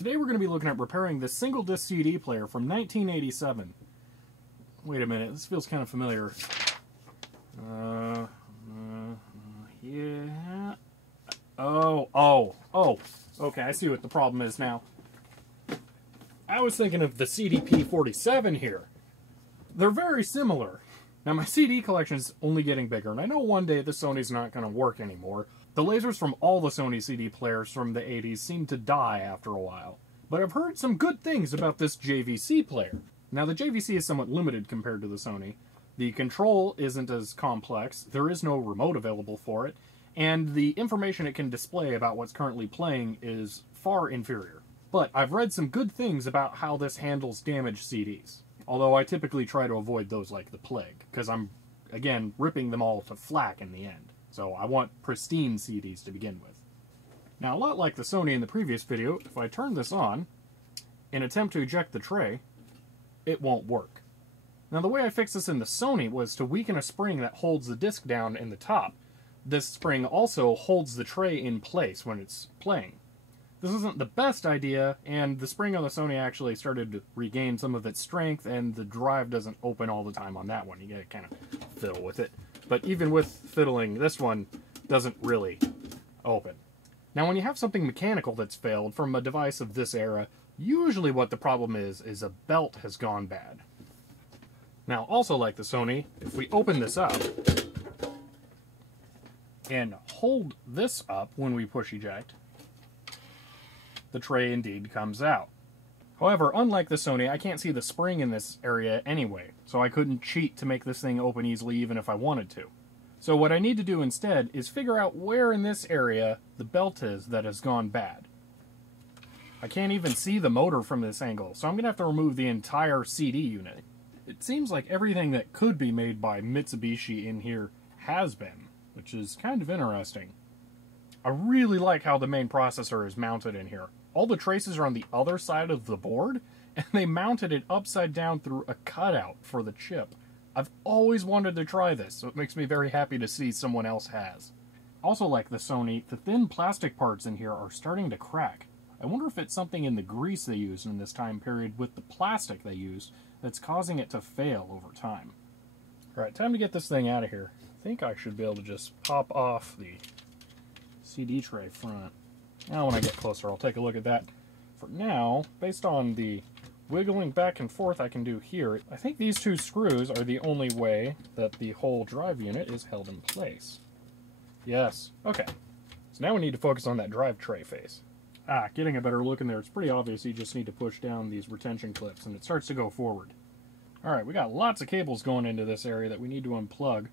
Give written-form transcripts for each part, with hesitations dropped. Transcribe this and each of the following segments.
Today we're going to be looking at repairing this single disc CD player from 1987. Wait a minute, this feels kind of familiar. Yeah. Oh. Okay, I see what the problem is now. I was thinking of the CDP-47 here. They're very similar. Now my CD collection is only getting bigger, and I know one day the Sony's not going to work anymore. The lasers from all the Sony CD players from the 80s seem to die after a while. But I've heard some good things about this JVC player. Now the JVC is somewhat limited compared to the Sony. The control isn't as complex, there is no remote available for it, and the information it can display about what's currently playing is far inferior. But I've read some good things about how this handles damaged CDs. Although I typically try to avoid those like the plague, because I'm, again, ripping them all to flak in the end. So I want pristine CDs to begin with. Now, a lot like the Sony in the previous video, if I turn this on and attempt to eject the tray, it won't work. Now, the way I fixed this in the Sony was to weaken a spring that holds the disc down in the top. This spring also holds the tray in place when it's playing. This isn't the best idea, and the spring on the Sony actually started to regain some of its strength, and the drive doesn't open all the time on that one. You gotta kind of fiddle with it. But even with fiddling, this one doesn't really open. Now, when you have something mechanical that's failed from a device of this era, usually what the problem is a belt has gone bad. Now, also like the Sony, if we open this up and hold this up when we push eject, the tray indeed comes out. However, unlike the Sony, I can't see the spring in this area anyway, so I couldn't cheat to make this thing open easily even if I wanted to. So what I need to do instead is figure out where in this area the belt is that has gone bad. I can't even see the motor from this angle, so I'm going to have to remove the entire CD unit. It seems like everything that could be made by Mitsubishi in here has been, which is kind of interesting. I really like how the main processor is mounted in here. All the traces are on the other side of the board, and they mounted it upside down through a cutout for the chip. I've always wanted to try this, so it makes me very happy to see someone else has. Also like the Sony, the thin plastic parts in here are starting to crack. I wonder if it's something in the grease they used in this time period with the plastic they used that's causing it to fail over time. Alright, time to get this thing out of here. I think I should be able to just pop off the CD tray front. Now when I get closer, I'll take a look at that. For now, based on the wiggling back and forth I can do here, I think these two screws are the only way that the whole drive unit is held in place. Yes. Okay. So now we need to focus on that drive tray face. Getting a better look in there. It's pretty obvious you just need to push down these retention clips and it starts to go forward. Alright, we got lots of cables going into this area that we need to unplug.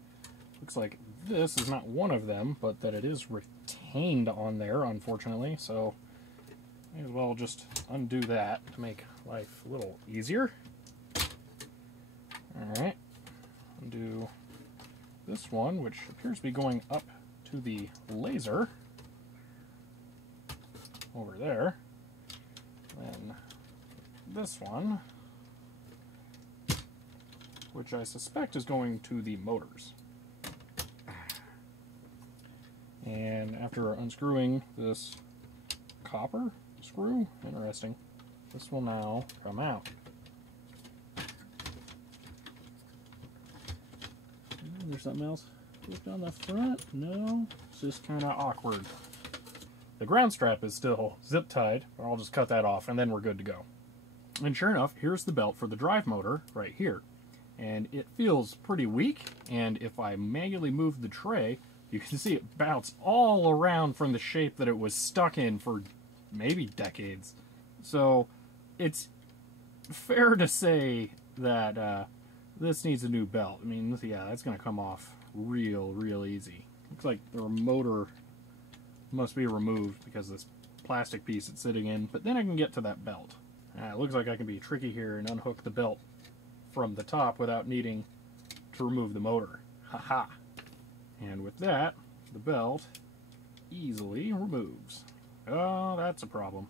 Looks like this is not one of them, but that it is retained on there, unfortunately, so may as well just undo that to make life a little easier. Alright, undo this one, which appears to be going up to the laser over there. Then this one, which I suspect is going to the motors. And after unscrewing this copper screw, interesting, this will now come out. And there's something else just on the front? No, it's just kind of awkward. The ground strap is still zip tied, but I'll just cut that off and then we're good to go. And sure enough, here's the belt for the drive motor right here. And it feels pretty weak, and if I manually move the tray, you can see it bounce all around from the shape that it was stuck in for maybe decades. So it's fair to say that this needs a new belt. I mean, yeah, that's going to come off real easy. Looks like the motor must be removed because of this plastic piece it's sitting in, but then I can get to that belt. It looks like I can be tricky here and unhook the belt from the top without needing to remove the motor. Haha! And with that, the belt easily removes. Oh, that's a problem.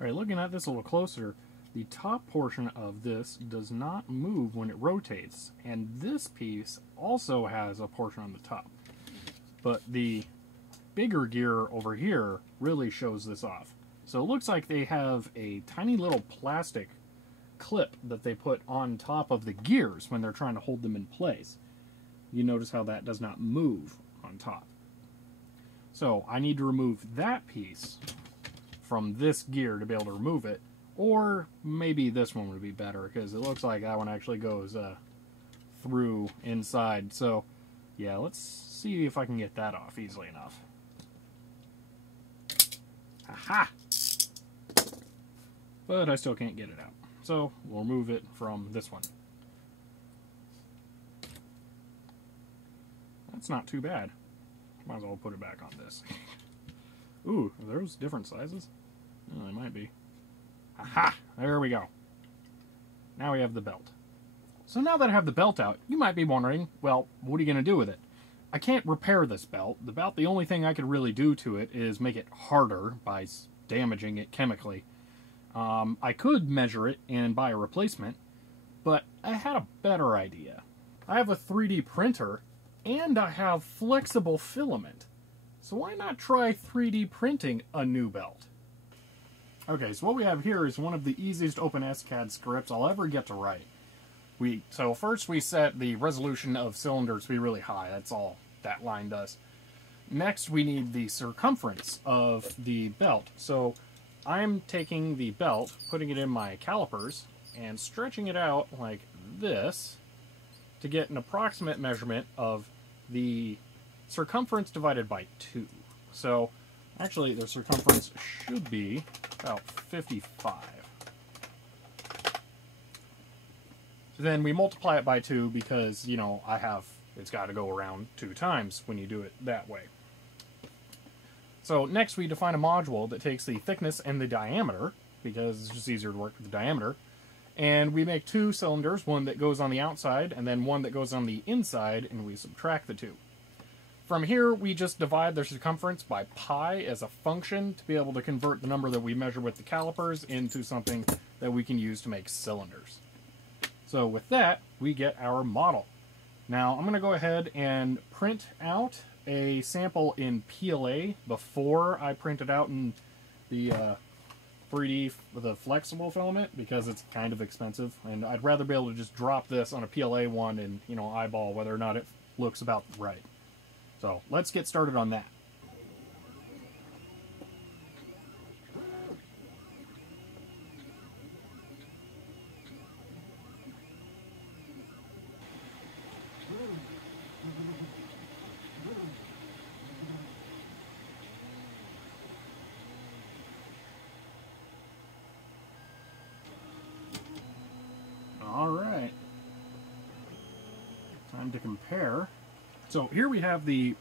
Alright, looking at this a little closer, the top portion of this does not move when it rotates, and this piece also has a portion on the top. But the bigger gear over here really shows this off. So it looks like they have a tiny little plastic clip that they put on top of the gears when they're trying to hold them in place. You notice how that does not move on top. So I need to remove that piece from this gear to be able to remove it, or maybe this one would be better because it looks like that one actually goes through inside. So yeah, let's see if I can get that off easily enough. Aha! But I still can't get it out. So we'll remove it from this one. That's not too bad. Might as well put it back on this. Ooh, are those different sizes? Oh, they might be. Aha! There we go. Now we have the belt. So now that I have the belt out, you might be wondering, well, what are you going to do with it? I can't repair this belt. The belt, the only thing I could really do to it is make it harder by damaging it chemically. I could measure it and buy a replacement, but I had a better idea. I have a 3D printer, and I have flexible filament. So why not try 3D printing a new belt? Okay, so what we have here is one of the easiest OpenSCAD scripts I'll ever get to write. So first we set the resolution of cylinders to be really high. That's all that line does. Next we need the circumference of the belt. So I'm taking the belt, putting it in my calipers, and stretching it out like this to get an approximate measurement of the circumference divided by 2. So actually the circumference should be about 55. So then we multiply it by 2 because, you know, it's got to go around 2 times when you do it that way. So next we define a module that takes the thickness and the diameter, because it's just easier to work with the diameter, and we make 2 cylinders, one that goes on the outside and then one that goes on the inside, and we subtract the 2. From here we just divide the circumference by pi as a function to be able to convert the number that we measure with the calipers into something that we can use to make cylinders. So with that, we get our model. Now I'm going to go ahead and print out a sample in PLA before I print it out in the 3D with a flexible filament, because it's kind of expensive, and I'd rather be able to just drop this on a PLA one and, you know, eyeball whether or not it looks about right. So let's get started on that. Alright, time to compare. So here we have the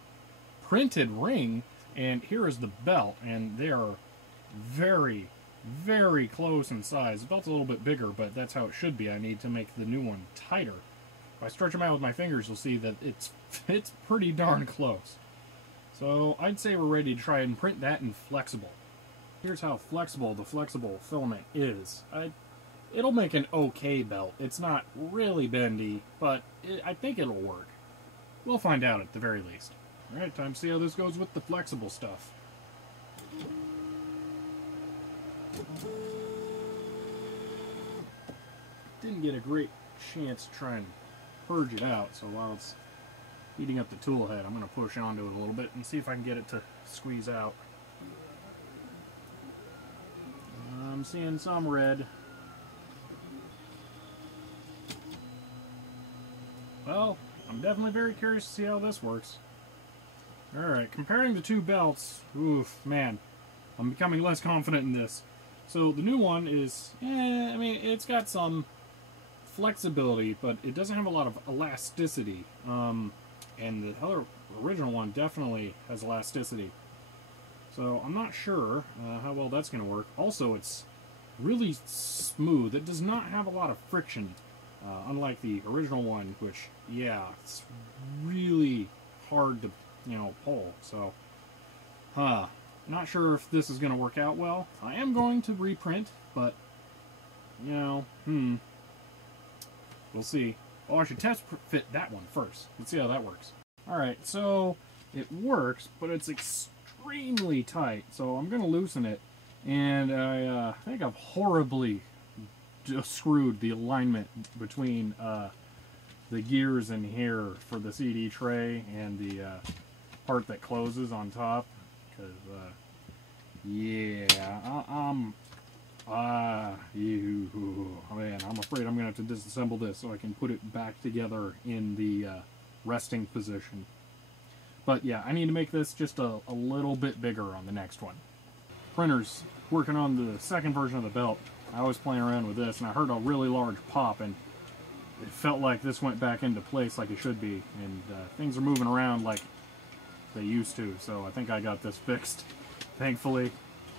printed ring, and here is the belt, and they are very, very close in size. The belt's a little bit bigger, but that's how it should be. I need to make the new one tighter. If I stretch them out with my fingers, you'll see that it's pretty darn close. So I'd say we're ready to try and print that in flexible. Here's how flexible the flexible filament is. It'll make an okay belt. It's not really bendy, but I think it'll work. We'll find out at the very least. Alright, time to see how this goes with the flexible stuff. Didn't get a great chance to try and purge it out, so while it's heating up the tool head, I'm going to push onto it a little bit and see if I can get it to squeeze out. I'm seeing some red. Well, I'm definitely very curious to see how this works. Alright, comparing the 2 belts, oof, man, I'm becoming less confident in this. So the new one is, I mean, it's got some flexibility, but it doesn't have a lot of elasticity. And the other original one definitely has elasticity. So I'm not sure how well that's going to work. Also, it's really smooth. It does not have a lot of friction. Unlike the original one, which, yeah, it's really hard to, you know, pull. So, not sure if this is going to work out well. I am going to reprint, but, you know, we'll see. Oh, I should test fit that one first. Let's see how that works. Alright, so it works, but it's extremely tight. So I'm going to loosen it And I think I've horribly just screwed the alignment between the gears in here for the CD tray and the part that closes on top. Because, yeah, man, I'm afraid I'm going to have to disassemble this so I can put it back together in the resting position. But yeah, I need to make this just a little bit bigger on the next one. Printer's working on the second version of the belt. I was playing around with this and I heard a really large pop, and it felt like this went back into place like it should be, and things are moving around like they used to, so I think I got this fixed, thankfully.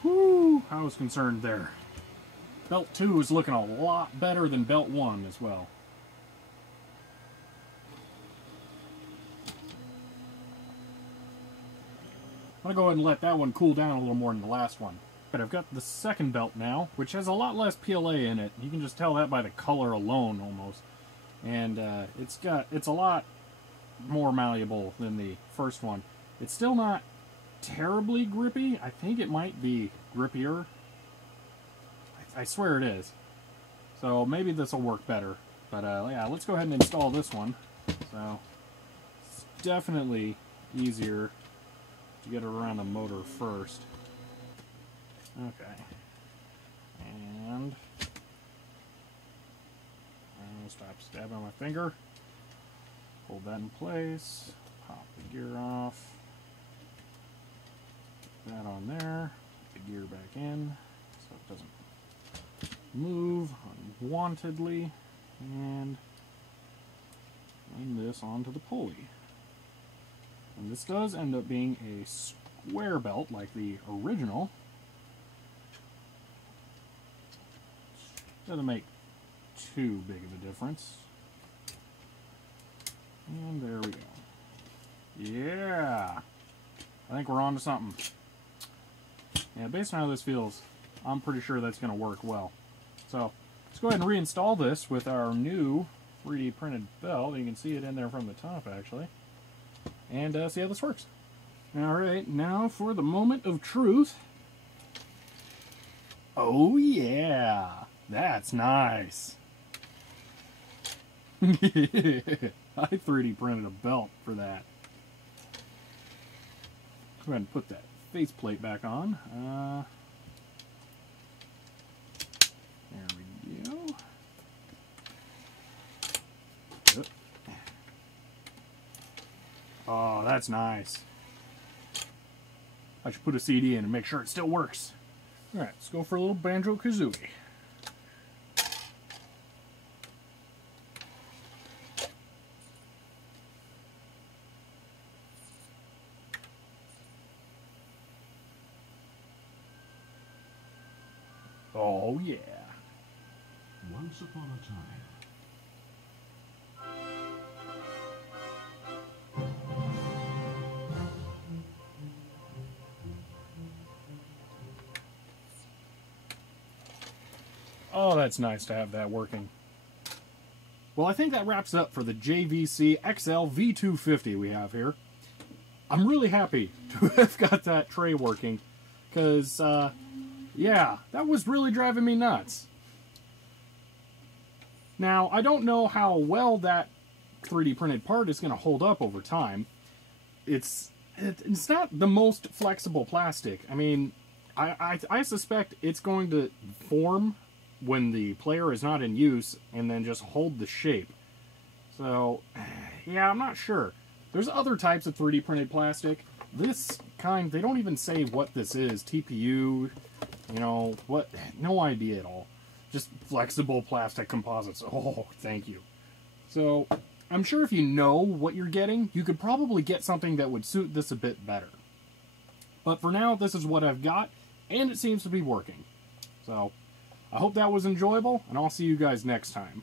Whoo, I was concerned there. Belt 2 is looking a lot better than Belt 1 as well. I'm going to go ahead and let that one cool down a little more than the last one. But I've got the second belt now, which has a lot less PLA in it. You can just tell that by the color alone, almost. And it's a lot more malleable than the first one. It's still not terribly grippy. I think it might be grippier. I swear it is. So maybe this will work better. But yeah, let's go ahead and install this one. So it's definitely easier to get it around the motor first. Okay. And I'll stop stabbing my finger. Hold that in place. Pop the gear off. Put that on there. Put the gear back in so it doesn't move unwantedly. And bring this onto the pulley. And this does end up being a square belt like the original. Doesn't make too big of a difference. And there we go. Yeah! I think we're on to something. Yeah, based on how this feels, I'm pretty sure that's going to work well. So, let's go ahead and reinstall this with our new 3D printed belt. You can see it in there from the top, actually. And see how this works. Alright, now for the moment of truth. Oh yeah! That's nice. I 3D printed a belt for that. Go ahead and put that faceplate back on. There we go. Oh, that's nice. I should put a CD in and make sure it still works. Alright, let's go for a little Banjo-Kazooie. Oh, yeah. Once upon a time. Oh, that's nice to have that working. Well, I think that wraps up for the JVC XL V250 we have here. I'm really happy to have got that tray working, because, yeah, that was really driving me nuts. Now, I don't know how well that 3D printed part is going to hold up over time. It's not the most flexible plastic. I mean, I suspect it's going to form when the player is not in use and then just hold the shape. So, yeah, I'm not sure. There's other types of 3D printed plastic. This kind, they don't even say what this is. TPU, you know, what? No idea at all. Just flexible plastic composites. Oh, thank you. So, I'm sure if you know what you're getting, you could probably get something that would suit this a bit better. But for now, this is what I've got, and it seems to be working. So, I hope that was enjoyable, and I'll see you guys next time.